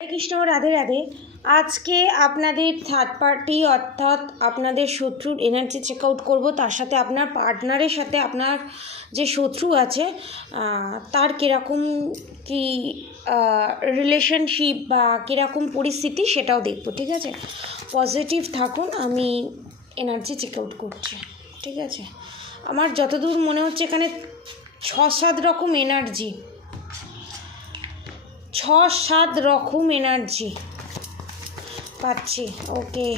হরে কৃষ্ণ, রাধে রাধে। আজকে আপনাদের third party অর্থাৎ আপনাদের শত্রুর এনার্জি চেক আউট করবো। তার সাথে আপনার পার্টনারের সাথে আপনার যে শত্রু আছে তার কীরকম কি রিলেশনশিপ বা কীরকম পরিস্থিতি সেটাও দেখবো। ঠিক আছে, পজিটিভ থাকুন, আমি এনার্জি চেক আউট করছি। ঠিক আছে, আমার যতদূর মনে হচ্ছে এখানে 6-7 রকম এনার্জি, 6-7 রকম এনার্জি পাচ্ছি। ওকে,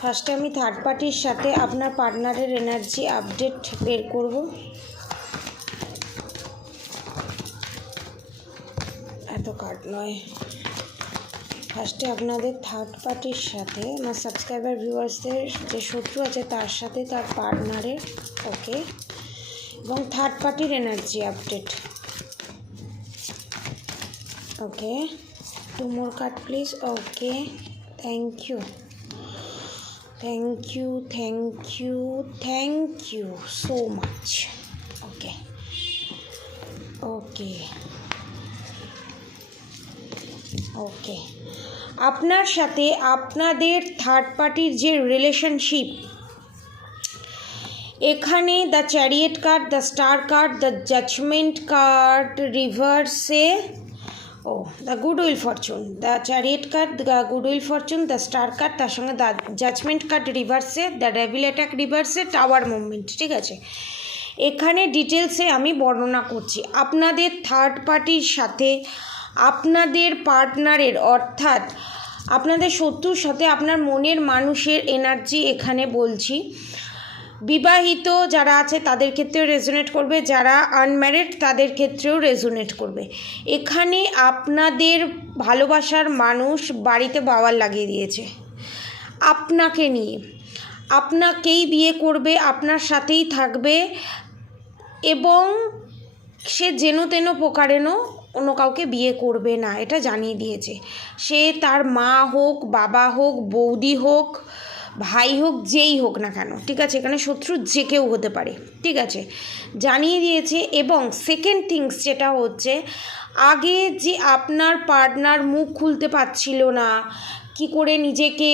ফার্স্টে আমি থার্ড পার্টির সাথে আপনার পার্টনারের এনার্জি আপডেট বের করব। এত কার্ড নয়, ফার্স্টে আপনাদের থার্ড পার্টির সাথে আমার সাবস্ক্রাইবার ভিউয়ার্সদের যে শত্রু আছে তার সাথে তার পার্টনারের, ওকে, এবং থার্ড পার্টির energy update. Okay, 2 more card please. Okay, thank you, thank you, thank you, thank you so much. Okay okay okay, আপনার সাথে আপনাদের থার্ড পার্টির যে রিলেশনশিপ, এখানে the chariot card, the star card, the judgement card রিভার্সে, the good will fortune, the chariot card, the good will fortune, the star card, তার সঙ্গে the judgement card রিভার্সে, দ্য ডেভিল অ্যাটাক রিভার্সে, tower movement. ঠিক আছে, এখানে ডিটেলসে আমি বর্ণনা করছি। আপনাদের থার্ড পার্টির সাথে আপনাদের পার্টনারের অর্থাৎ আপনাদের শত্রুর সাথে আপনার মনের মানুষের এনার্জি এখানে বলছি। বিবাহিত যারা আছে তাদের ক্ষেত্রেও রেজোনেট করবে, যারা আনম্যারিড তাদের ক্ষেত্রেও রেজোনেট করবে। এখানে আপনাদের ভালোবাসার মানুষ বাড়িতে বাওয়াল লাগিয়ে দিয়েছে আপনাকে নিয়ে, আপনাকেই বিয়ে করবে, আপনার সাথেই থাকবে, এবং সে যেন তেন প্রকারেণও অন্য কাউকে বিয়ে করবে না, এটা জানিয়ে দিয়েছে। সে তার মা হোক, বাবা হোক, বৌদি হোক, ভাই হোক, যেই হোক না কেন, ঠিক আছে, এখানে শত্রু যে কেউ হতে পারে, ঠিক আছে, জানিয়ে দিয়েছে। এবং সেকেন্ড থিংস যেটা হচ্ছে, আগে যে আপনার পার্টনার মুখ খুলতে পারছিল না, কি করে নিজেকে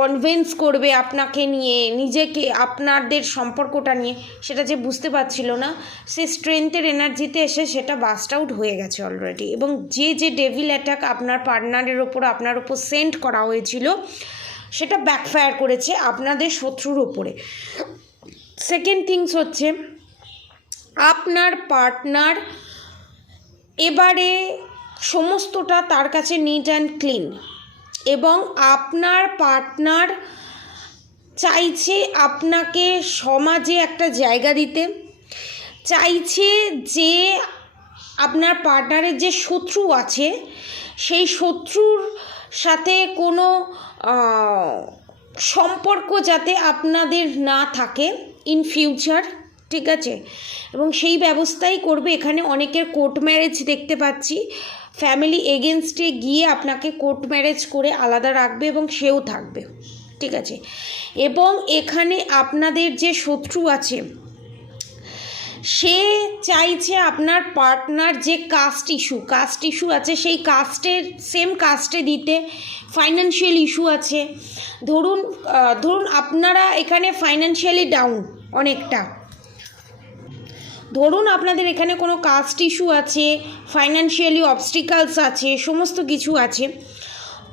কনভিন্স করবে আপনাকে নিয়ে, নিজেকে আপনাদের সম্পর্কটা নিয়ে, সেটা যে বুঝতে পারছিল না, সে স্ট্রেংথের এনার্জিতে এসে সেটা বাস্ট আউট হয়ে গেছে অলরেডি। এবং যে যে ডেভিল অ্যাটাক আপনার পার্টনারের ওপর আপনার ওপর সেন্ড করা হয়েছিল সেটা ব্যাকফায়ার করেছে আপনাদের শত্রুর ওপরে। সেকেন্ড থিংস হচ্ছে, আপনার পার্টনার এবারে সমস্তটা তার কাছে নিট অ্যান্ড ক্লিন, এবং আপনার পার্টনার চাইছে আপনাকে সমাজে একটা জায়গা দিতে, চাইছে যে আপনার পার্টনারের যে শত্রু আছে সেই শত্রুর সাথে কোনো সম্পর্ক যাতে আপনাদের না থাকে ইন ফিউচার, ঠিক আছে, এবং সেই ব্যবস্থাই করবে। এখানে অনেকের কোর্ট ম্যারেজ দেখতে পাচ্ছি, ফ্যামিলি এগেনস্টে গিয়ে আপনাকে কোর্ট ম্যারেজ করে আলাদা রাখবে এবং সেও থাকবে, ঠিক আছে। এবং এখানে আপনাদের যে শত্রু আছে সে চাইছে আপনার পার্টনার যে কাস্ট ইস্যু আছে সেই কাস্টের সেম কাস্টে দিতে। ফাইন্যান্সিয়াল ইস্যু আছে, ধরুন আপনারা এখানে ফাইন্যান্সিয়ালি ডাউন অনেকটা, ধরুন আপনাদের এখানে কোনো কাস্ট ইস্যু আছে, ফাইন্যান্সিয়ালি অবস্টিকালস আছে, সমস্ত কিছু আছে।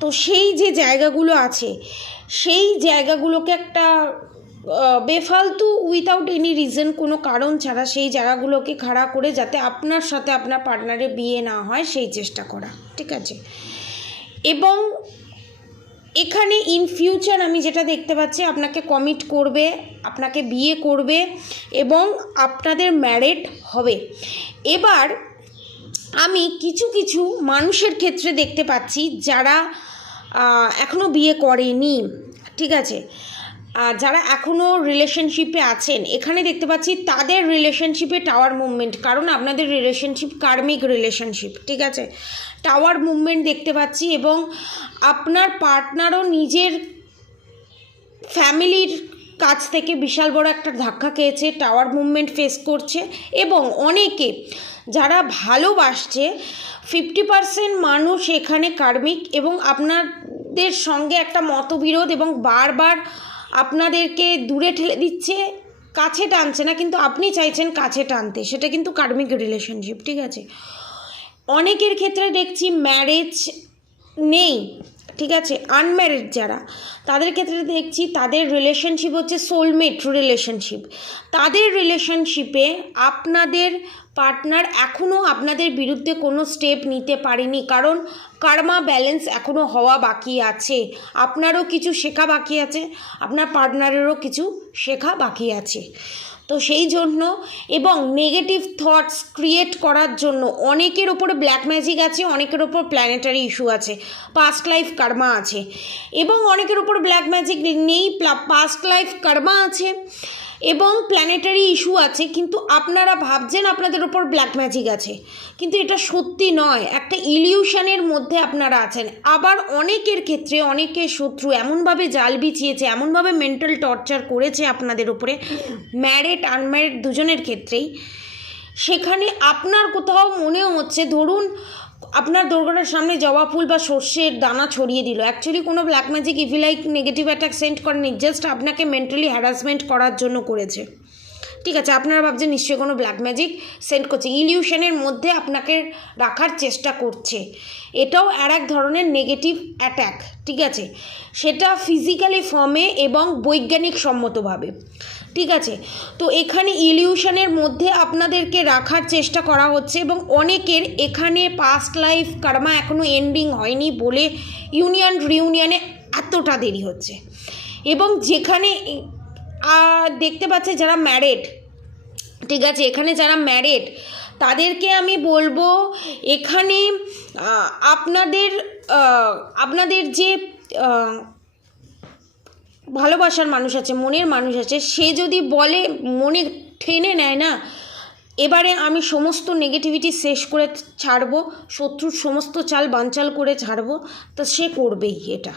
তো সেই যে জায়গাগুলো আছে সেই জায়গাগুলোকে একটা বেফালতু উইথাউট এনি রিজন, কোনো কারণ ছাড়া সেই জায়গাগুলোকে খাড়া করে যাতে আপনার সাথে আপনার পার্টনারের বিয়ে না হয় সেই চেষ্টা করা, ঠিক আছে। এবং এখানে ইন ফিউচার আমি যেটা দেখতে পাচ্ছি, আপনাকে কমিট করবে, আপনাকে বিয়ে করবে এবং আপনাদের ম্যারেড হবে। এবার আমি কিছু কিছু মানুষের ক্ষেত্রে দেখতে পাচ্ছি যারা এখনও বিয়ে করেনি, ঠিক আছে, যারা এখনও রিলেশনশিপে আছেন, এখানে দেখতে পাচ্ছি তাদের রিলেশনশিপে টাওয়ার মুভমেন্ট, কারণ আপনাদের রিলেশনশিপ কার্মিক রিলেশনশিপ, ঠিক আছে, টাওয়ার মুভমেন্ট দেখতে পাচ্ছি। এবং আপনার পার্টনারও নিজের ফ্যামিলির কাছ থেকে বিশাল বড় একটা ধাক্কা খেয়েছে, টাওয়ার মুভমেন্ট ফেস করছে। এবং অনেকে যারা ভালোবাসছে 50% মানুষ এখানে কার্মিক, এবং আপনাদের সঙ্গে একটা মতবিরোধ এবং বারবার আপনাদেরকে দূরে ঠেলে দিচ্ছে, কাছে টানছে না, কিন্তু আপনি চাইছেন কাছে টানতে, সেটা কিন্তু কার্মিক রিলেশনশিপ। ঠিক আছে, অনেকের ক্ষেত্রে দেখছি ম্যারেজ নেই, ঠিক আছে, আনম্যারিড যারা, তাদের ক্ষেত্রে দেখছি তাদের রিলেশনশিপ হচ্ছে সোলমেট রিলেশনশিপ। তাদের রিলেশনশিপে আপনাদের পার্টনার এখনও আপনাদের বিরুদ্ধে কোনো স্টেপ নিতে পারেনি, কারণ কার্মা ব্যালেন্স এখনও হওয়া বাকি আছে। আপনারও কিছু শেখা বাকি আছে, আপনার পার্টনারেরও কিছু শেখা বাকি আছে। তো সেই জন্য, এবং নেগেটিভ থটস ক্রিয়েট করার জন্য অনেকের ওপরে ব্ল্যাক ম্যাজিক আছে, অনেকের ওপর প্ল্যানেটারি ইস্যু আছে, পাস্ট লাইফ কার্মা আছে, এবং অনেকের ওপর ব্ল্যাক ম্যাজিক নেই, পাস্ট লাইফ কার্মা আছে এবং প্ল্যানেটারি ইস্যু আছে, কিন্তু আপনারা ভাবছেন আপনাদের ওপর ব্ল্যাক ম্যাজিক আছে, কিন্তু এটা সত্যি নয়, একটা ইলিউশনের মধ্যে আপনারা আছেন। আবার অনেকের ক্ষেত্রে অনেকের শত্রু এমনভাবে জাল বিছিয়েছে, এমনভাবে মেন্টাল টর্চার করেছে আপনাদের উপরে, ম্যারিড আনম্যারিড দুজনের ক্ষেত্রেই, সেখানে আপনার কোথাও মনেও হচ্ছে, ধরুন আপনার দোরগোড়ার সামনে জবা ফুল বা সর্ষের দানা ছড়িয়ে দিল, অ্যাকচুয়ালি কোনো black magic evil like negative attack send করেনি, জাস্ট আপনাকে মেন্টালি হ্যারাসমেন্ট করার জন্য করেছে। ঠিক আছে, আপনারা ভাবছেন নিশ্চয়ই কোনো ব্ল্যাক ম্যাজিক সেন্ড করছে, ইলিউশনের মধ্যে আপনাকে রাখার চেষ্টা করছে, এটাও আর এক ধরনের নেগেটিভ অ্যাটাক। ঠিক আছে, সেটা ফিজিক্যালি ফর্মে এবং বৈজ্ঞানিক সম্মতভাবে। ঠিক আছে, তো এখানে ইলিউশনের মধ্যে আপনাদেরকে রাখার চেষ্টা করা হচ্ছে, এবং অনেকের এখানে পাস্ট লাইফ কার্মা এখনও এন্ডিং হয়নি বলে ইউনিয়ন রিউনিয়নে এতটা দেরি হচ্ছে। এবং যেখানে দেখতে পাচ্ছে যারা ম্যারিড, ঠিক আছে, এখানে যারা ম্যারিড তাদেরকে আমি বলবো, এখানে আপনাদের যে ভালোবাসার মানুষ আছে, মনের মানুষ আছে, সে যদি বলে, মনে টেনে নেয় না, এবারে আমি সমস্ত নেগেটিভিটি শেষ করে ছাড়বো, শত্রুর সমস্ত চাল বানচাল করে ছাড়বো, তো সে করবেই এটা,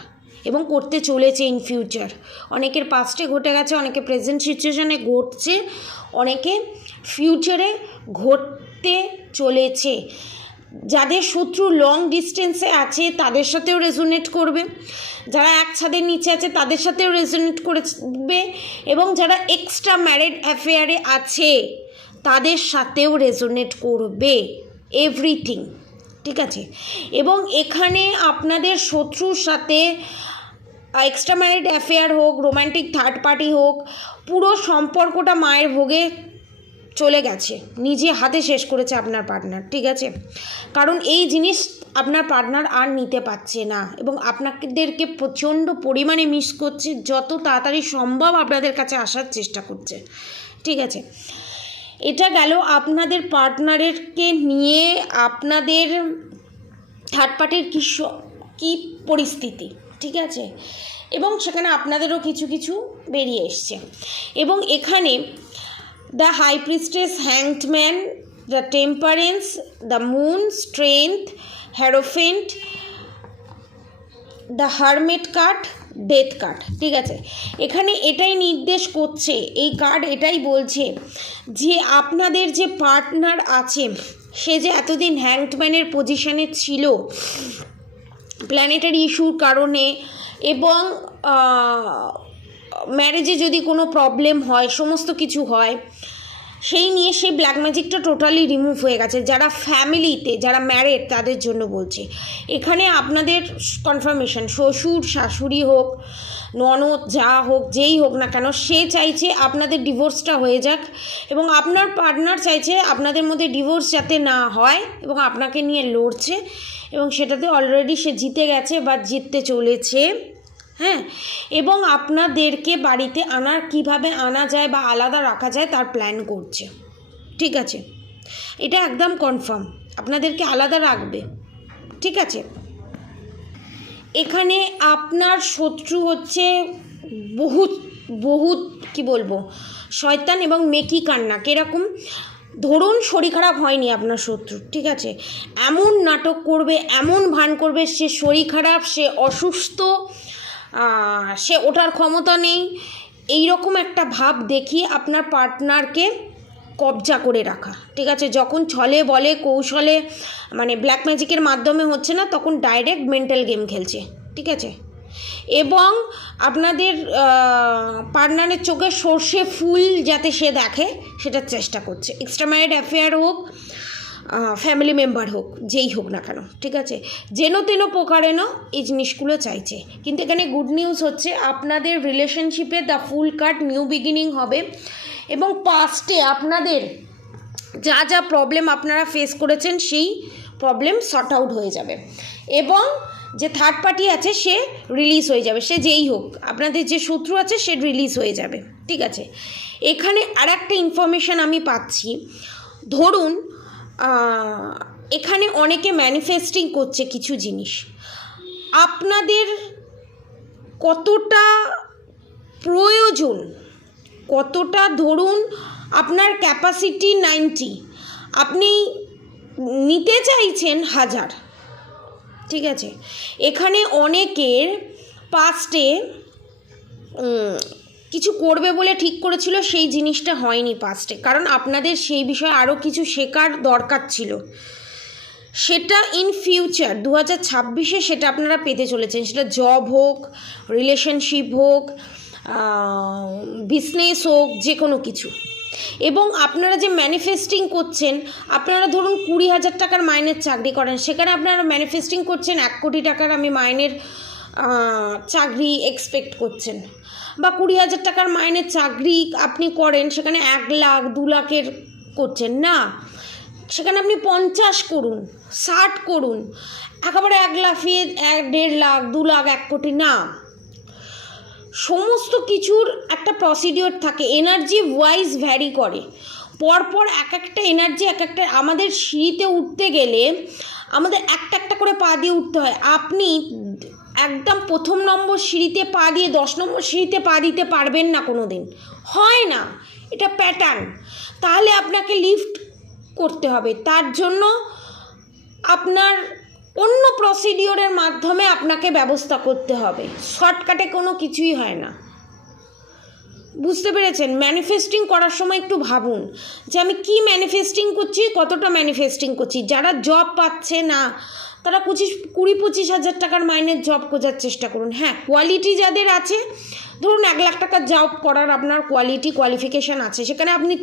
এবং করতে চলেছে ইন ফিউচার। অনেকের পাস্টে ঘটে গেছে, অনেকে প্রেজেন্ট সিচুয়েশনে ঘটছে, অনেকে ফিউচারে ঘটতে চলেছে। যাদের শত্রু লং ডিস্টেন্সে আছে তাদের সাথেও রেজোনেট করবে, যারা এক ছাদের নিচে আছে তাদের সাথেও রেজোনেট করবে, এবং যারা এক্সট্রা ম্যারিড অ্যাফেয়ারে আছে তাদের সাথেও রেজোনেট করবে, এভরিথিং। ঠিক আছে, এবং এখানে আপনাদের শত্রুর সাথে এক্সট্রা ম্যারিড অ্যাফেয়ার হোক, রোম্যান্টিক থার্ড পার্টি হোক, পুরো সম্পর্কটা মায়ের ভোগে চলে গেছে, নিজে হাতে শেষ করেছে আপনার পার্টনার। ঠিক আছে, কারণ এই জিনিস আপনার পার্টনার আর নিতে পারছে না, এবং আপনাদেরকে প্রচণ্ড পরিমাণে মিস করছে, যত তাড়াতাড়ি সম্ভব আপনাদের কাছে আসার চেষ্টা করছে। ঠিক আছে, এটা গেল আপনাদের পার্টনারকে নিয়ে আপনাদের থার্ড পার্টির কী পরিস্থিতি। ঠিক আছে, এবং সেখানে আপনাদেরও কিছু কিছু বেরিয়ে এসছে। এবং এখানে the high priestess, hanged man, the temperance, the moon, strength, hierophant, the hermit card, death card. ঠিক আছে, এখানে এটাই নির্দেশ করছে, এই কার্ড এটাই বলছে যে আপনাদের যে পার্টনার আছে, সে যে এতদিন হ্যাংডম্যানের পজিশনে ছিল প্ল্যানেটারি ইস্যুর কারণে, এবং ম্যারেজে যদি কোনো প্রবলেম হয়, সমস্ত কিছু হয়, সেই নিয়ে সেই ব্ল্যাক ম্যাজিকটা টোটালি রিমুভ হয়ে গেছে। যারা ফ্যামিলিতে, যারা ম্যারেড তাদের জন্য বলছে, এখানে আপনাদের কনফার্মেশন, শ্বশুর শাশুড়ি হোক, ননদ যা হোক, যেই হোক না কেন, সে চাইছে আপনাদের ডিভোর্সটা হয়ে যাক, এবং আপনার পার্টনার চাইছে আপনাদের মধ্যে ডিভোর্স যাতে না হয়, এবং আপনাকে নিয়ে লড়ছে, এবং সেটাতে অলরেডি সে জিতে গেছে বা জিততে চলেছে। হ্যাঁ, এবং আপনাদেরকে বাড়িতে কিভাবে আনা যায় বা আলাদা রাখা যায় তার প্ল্যান করছে। ঠিক আছে, এটা একদম কনফার্ম, আপনাদেরকে আলাদা রাখবে। ঠিক আছে, এখানে আপনার শত্রু হচ্ছে বহুত কি বলবো, শয়তান এবং মেকি কান্না। কিরকম, ধরুন শরীর খারাপ হয়নি আপনার শত্রু, ঠিক আছে, এমন নাটক করবে, এমন ভান করবে, সে শরীর খারাপ, সে অসুস্থ, সে ওঠার ক্ষমতা নেই, এই রকম একটা ভাব দেখিয়ে আপনার পার্টনারকে কবজা করে রাখা, ঠিক আছে? যখন ছলে বলে কৌশলে মানে ব্ল্যাক ম্যাজিকের মাধ্যমে হচ্ছে না, তখন ডাইরেক্ট মেন্টাল গেম খেলছে, ঠিক আছে? এবং আপনাদের পার্টনারের চোখে সর্ষে ফুল যাতে সে দেখে সেটার চেষ্টা করছে, এক্সট্রা ম্যারিড অ্যাফেয়ার হোক, ফ্যামিলি মেম্বার হোক, যেই হোক না কেন, ঠিক আছে? যেন তেন প্রকারেণ এই জিনিসগুলো চাইছে। কিন্তু এখানে গুড নিউজ হচ্ছে আপনাদের রিলেশনশিপে the fool card new beginning হবে, এবং পাস্টে আপনাদের যা যা প্রবলেম আপনারা ফেস করেছেন সেই প্রবলেম সর্ট আউট হয়ে যাবে, এবং যে থার্ড পার্টি আছে সে রিলিজ হয়ে যাবে, সে যেই হোক, আপনাদের যে শত্রু আছে সে রিলিজ হয়ে যাবে, ঠিক আছে? এখানে আর একটা ইনফরমেশান আমি পাচ্ছি, ধরুন এখানে অনেকে ম্যানিফেস্টিং করছে কিছু জিনিস, আপনাদের কতটা প্রয়োজন, কতটা, ধরুন আপনার ক্যাপাসিটি 90, আপনি নিতে চাইছেন 1000, ঠিক আছে? এখানে অনেকের পাস্টে কিছু করবে বলে ঠিক করেছিল, সেই জিনিসটা হয়নি পাস্টে, কারণ আপনাদের সেই বিষয়ে আরও কিছু শেখার দরকার ছিল, সেটা ইন ফিউচার 2026-এ সেটা আপনারা পেতে চলেছেন, সেটা জব হোক, রিলেশনশিপ হোক, বিজনেস হোক, যে কোনো কিছু। এবং আপনারা যে ম্যানিফেস্টিং করছেন, আপনারা ধরুন 20,000 টাকার মাইনের চাকরি করেন, সেখানে আপনারা ম্যানিফেস্টিং করছেন 1 কোটি টাকার আমি মাইনের চাকরি এক্সপেক্ট করছেন, বা 20,000 টাকার মাইনের চাকরি আপনি করেন, সেখানে 1 লাখ 2 লাখের করছেন না, সেখানে আপনি 50 করুন, 60 করুন, একেবারে 1 লাফিয়ে 1.5 লাখ 2 লাখ 1 কোটি না। সমস্ত কিছুর একটা প্রসিডিওর থাকে, এনার্জি ওয়াইজ ভ্যারি করে, পরপর এক একটা এনার্জি এক একটা, আমাদের সিঁড়িতে উঠতে গেলে আমাদের একটা একটা করে পা দিয়ে উঠতে হয়। আপনি একদম 1 নম্বর সিঁড়িতে পা দিয়ে 10 নম্বর সিঁড়িতে পা দিতে পারবেন না, কোনো দিন হয় না, এটা প্যাটার্ন। তাহলে আপনাকে লিফট করতে হবে, তার জন্য আপনার অন্য প্রসিডিওরের মাধ্যমে আপনাকে ব্যবস্থা করতে হবে, শর্টকাটে কোনো কিছুই হয় না, বুঝতে পেরেছেন? ম্যানিফেস্টিং করার সময় একটু ভাবুন যে আমি কি ম্যানিফেস্টিং করছি, কতটা ম্যানিফেস্টিং করছি। যারা জব পাচ্ছে না তারা 20-25 হাজার টাকার মাইনের জব খোঁজার চেষ্টা করুন। হ্যাঁ, কোয়ালিটি যাদের আছে, ধরুন 1 লাখ টাকার জব করার আপনার কোয়ালিফিকেশান আছে, সেখানে আপনি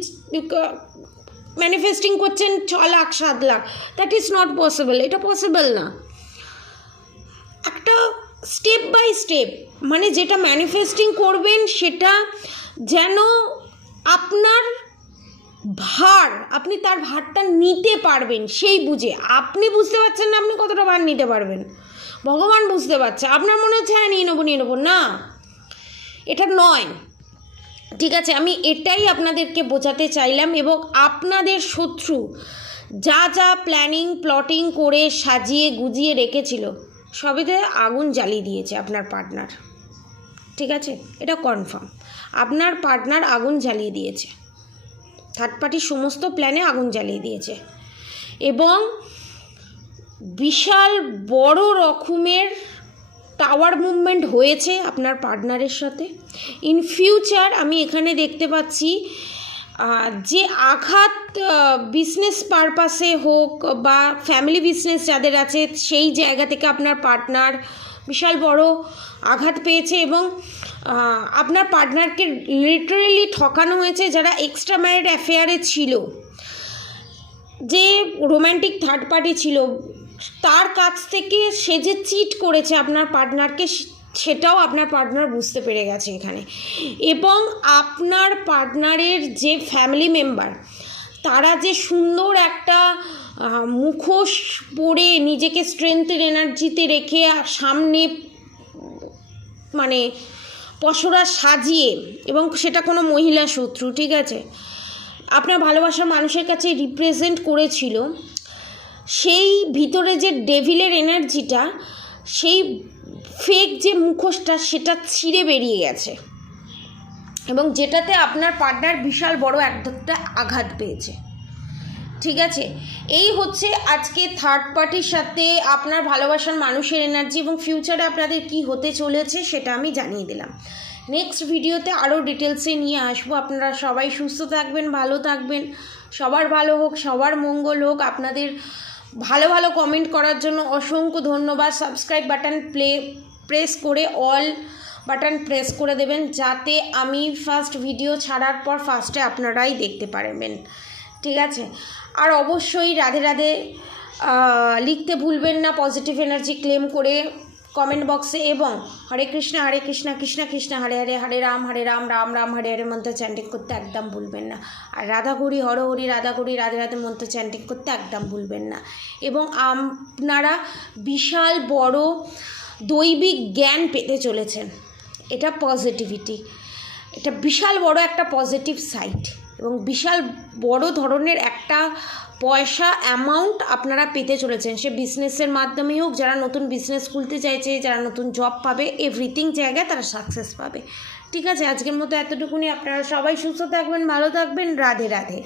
ম্যানিফেস্টিং করছেন 6 lakh 7 lakh, that is not possible, এটা পসিবল না। একটা স্টেপ বাই স্টেপ, মানে যেটা ম্যানিফেস্টিং করবেন সেটা যেন আপনার ভার, আপনি তার ভারটা নিতে পারবেন, সেই বুঝে। আপনি বুঝতে পারছেন না আপনি কতটা ভার নিতে পারবেন, ভগবান বুঝতে পারছে। আপনার মনে হচ্ছে হ্যাঁ নিয়ে নেবো, না, এটা নয়, ঠিক আছে? আমি এটাই আপনাদেরকে বোঝাতে চাইলাম। এবং আপনাদের শত্রু যা যা প্লটিং করে সাজিয়ে গুজিয়ে রেখেছিল, সবেতে আগুন জ্বালিয়ে দিয়েছে আপনার পার্টনার, ঠিক আছে? এটা কনফার্ম, আপনার পার্টনার আগুন জ্বালিয়ে দিয়েছে, থার্ড পার্টির সমস্ত প্ল্যানে আগুন জ্বালিয়ে দিয়েছে, এবং বিশাল বড় রকমের টাওয়ার মুভমেন্ট হয়েছে আপনার পার্টনারের সাথে। ইন ফিউচার আমি এখানে দেখতে পাচ্ছি যে আঘাত বিজনেস পারপাসে হোক বা ফ্যামিলি বিজনেস যাদের আছে, সেই জায়গা থেকে আপনার পার্টনার বিশাল বড় আঘাত পেয়েছে, এবং আপনার পার্টনারকে লিটারেলি ঠকানো হয়েছে। যারা এক্সট্রা ম্যারিড অ্যাফেয়ারে ছিল, যে রোম্যান্টিক থার্ড পার্টি ছিল, তার কাছ থেকে সে যে চিট করেছে আপনার পার্টনারকে, সেটাও আপনার পার্টনার বুঝতে পেরে গেছে এখানে। এবং আপনার পার্টনারের যে ফ্যামিলি মেম্বার, তারা যে সুন্দর একটা মুখোশ পরে নিজেকে স্ট্রেংথের এনার্জিতে রেখে সামনে মানে পসরা সাজিয়ে, এবং সেটা কোনো মহিলা শত্রু, ঠিক আছে, আপনার ভালোবাসার মানুষের কাছে রিপ্রেজেন্ট করেছিল, সেই ভিতরে যে ডেভিলের এনার্জিটা, সেই ফেক যে মুখোশটা, সেটা ছিঁড়ে বেরিয়ে গেছে, এবং যেটাতে আপনার পার্টনার বিশাল বড় একটা আঘাত পেয়েছে, ঠিক আছে? এই হচ্ছে আজকে থার্ড পার্টির সাথে আপনার ভালোবাসার মানুষের এনার্জি, এবং ফিউচারে আপনাদের কি হতে চলেছে সেটা আমি জানিয়ে দিলাম। নেক্সট ভিডিওতে আরও ডিটেলসে নিয়ে আসবো। আপনারা সবাই সুস্থ থাকবেন, ভালো থাকবেন, সবার ভালো হোক, সবার মঙ্গল হোক। আপনাদের ভালো ভালো কমেন্ট করার জন্য অসংখ্য ধন্যবাদ। সাবস্ক্রাইব বাটন প্রেস করে অল বাটন প্রেস করে দেবেন, যাতে আমি ফার্স্ট ভিডিও ছাড়ার পর ফার্স্টে আপনারাই দেখতে পারবেন, ঠিক আছে? আর অবশ্যই রাধে রাধে লিখতে ভুলবেন না পজিটিভ এনার্জি ক্লেম করে কমেন্ট বক্সে, এবং হরে কৃষ্ণ কৃষ্ণ কৃষ্ণ হরে হরে, হরে রাম রাম রাম হরে হরে মন্ত্র চ্যান্টিং করতে একদম ভুলবেন না। আর রাধা গৌরী হর হরি রাধা গৌরী রাধে রাধে মন্ত্র চ্যান্টিং করতে একদম ভুলবেন না। এবং আপনারা বিশাল বড় দৈবিক জ্ঞান পেতে চলেছেন। এটা পজিটিভিটি, এটা বিশাল বড় একটা পজিটিভ সাইড, এবং বিশাল বড় ধরনের একটা পয়সা অ্যামাউন্ট আপনারা পেতে চলেছেন। সে বিজনেসের মাধ্যমেই হোক, যারা নতুন বিজনেস খুলতে চাইছে, যারা নতুন জব পাবে, এভরিথিং জায়গায় তারা সাকসেস পাবে, ঠিক আছে? আজকের মতো এতটুকুনি। আপনারা সবাই সুস্থ থাকবেন, ভালো থাকবেন, রাধে রাধে।